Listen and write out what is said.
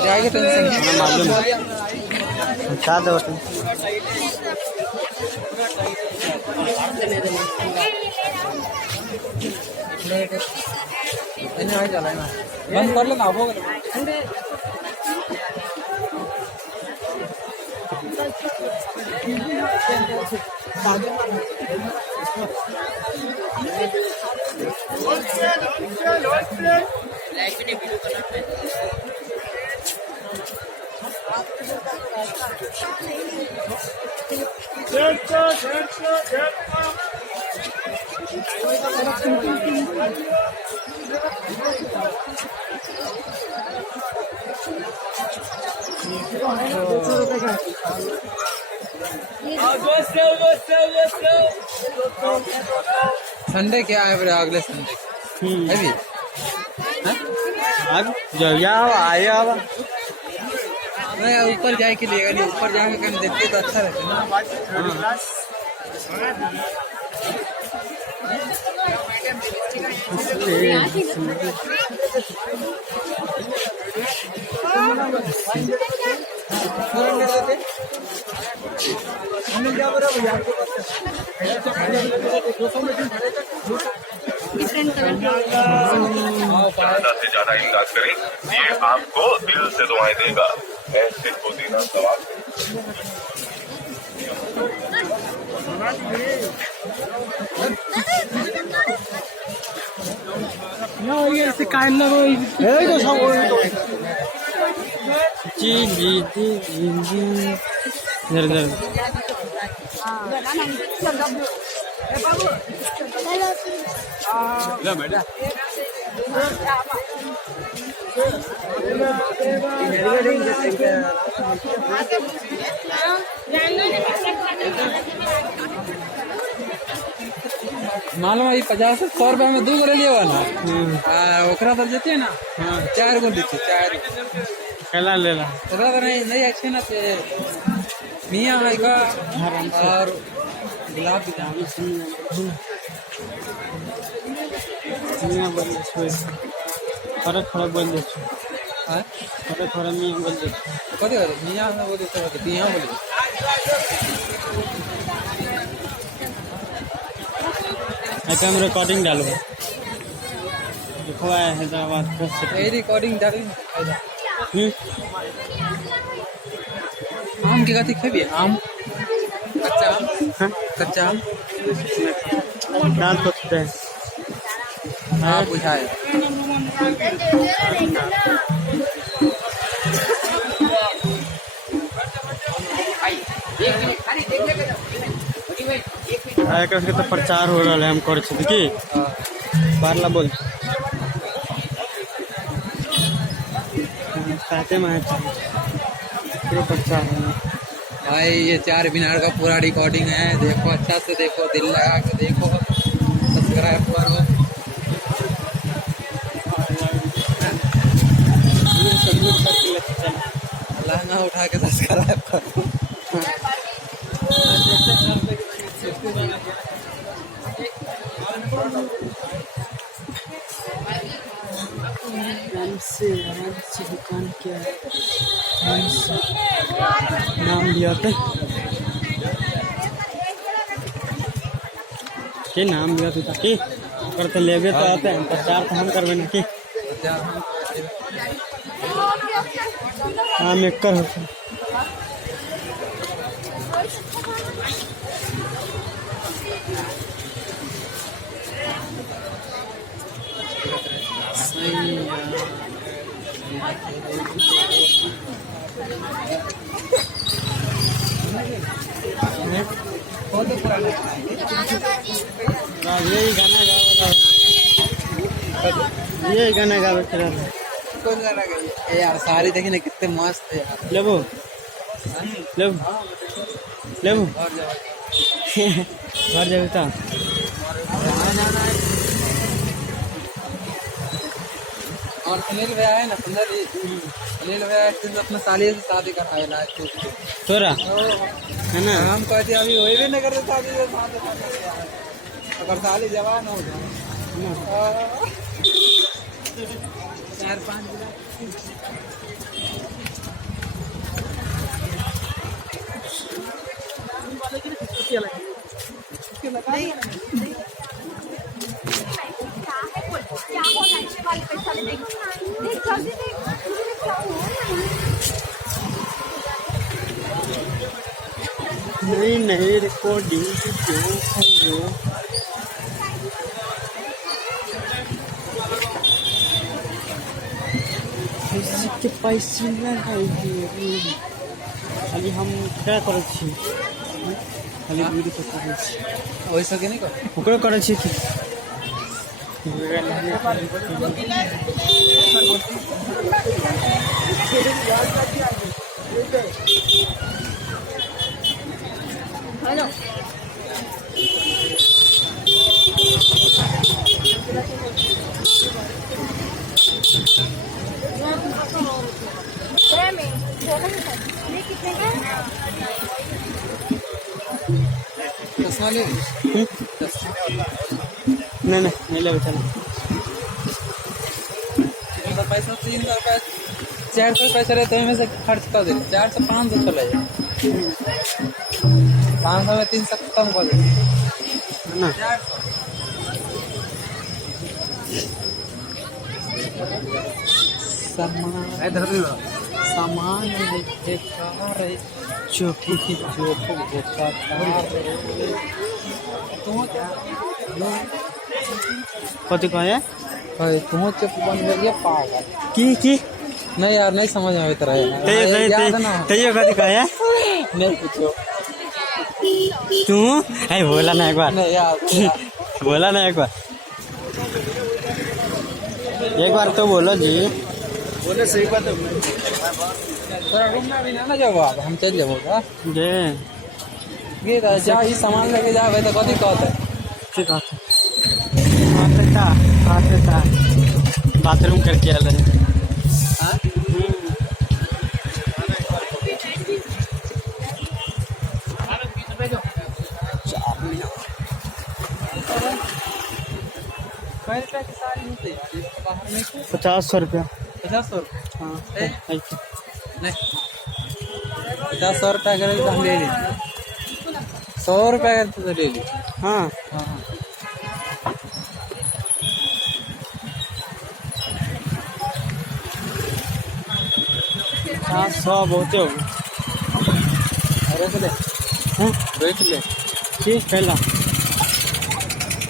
जाएगा टेंशन मालूम क्या दो बंद कर लो ना हो संडे क्या है फिर अगले संडे है भी आज जब आया नहीं ऊपर जाए के लिए नहीं ऊपर जाके कहीं देखते तो अच्छा रहता ना ज्यादा से ज्यादा इमदाद करें, ये आपको दिल से दुआएं देगा। ऐसे पुदीना सवाल मालूम है 50-100 रुपया में 2 गोरे लिया ना ओकरा तो देते ना 4 गो देते 4 कैला लेला ओकरा तो नहीं अच्छे ना से मियाँ है का और गुलाब भी जामुन फरक बंद हाँ फरक मियाँ बंद कदे मियाँ में बोले तो मियाँ बोले हम रिकॉर्डिंग डालो देखो हैदराबाद का यही रिकॉर्डिंग डाली आम की गति खेबी आम कच्चा आम दांत पकते हैं हाँ बुझाए करके तो प्रचार हो रहा है हम कर कि बारला बोल कहते में पूरा प्रचार है भाई ये 4 मीनार का पूरा रिकॉर्डिंग है देखो अच्छा से देखो दिल लगा के देखो सब्सक्राइब करो लहंगा उठा के सब्सक्राइब करो दुकान क्या है नाम लिया था के नाम लिया था कि करते लेवे तो आते हैं प्रचार तो हम करवे ना कि हाँ मेकर होते ये गाना गावे फिर कौन गाना गाइए यार सारी देखी ना कितने मस्त है यार लेबो घर जावे ता और सुनील भैया है ना सुंदर जी सुनील भैया अपना साली से शादी कराए ना तोरा है ना हम कहते अभी वही भी नहीं करते शादी अगर साली जवान हो जाए 4-5 नहीं नहीं रिकॉर्डिंग के पैसे लगाइए खाली हम क्या करै छी खाली वीडियो तो करै छी वैसा के नहीं कर ओकरो करै छी कि हेलो चश्मा ले नहीं ले चलो इनका पैसा 300 रुपया 400 पैसा रहते हैं में से खर्च कर दे 400 500 चला जाए 500 में 300 कम कर दे ना सामान लेके चौकी की कथी कहे तुम चुप बन गया पागल की नहीं यार नहीं समझ में आता है याद ना तैयो कथी कहे नहीं पूछो तू बोला ना एक बार नहीं यार बोला ना एक बार तो बोलो जी बोले सही बात है थोड़ा रूम में भी ना जाओ आप हम चल जाओ जे ये जा ही सामान लेके जावे तो कथी कहते की कहते बाथरूम करके आल रहे हां बाहर में 50 रुपया 50 हाँ नहीं 50 रुपया करे तो हम ले लें 100 रुपया करते तो ले ली हाँ हाँ हाँ 100 बहुत हो रोक ले हाँ रोक ले ठीक पहला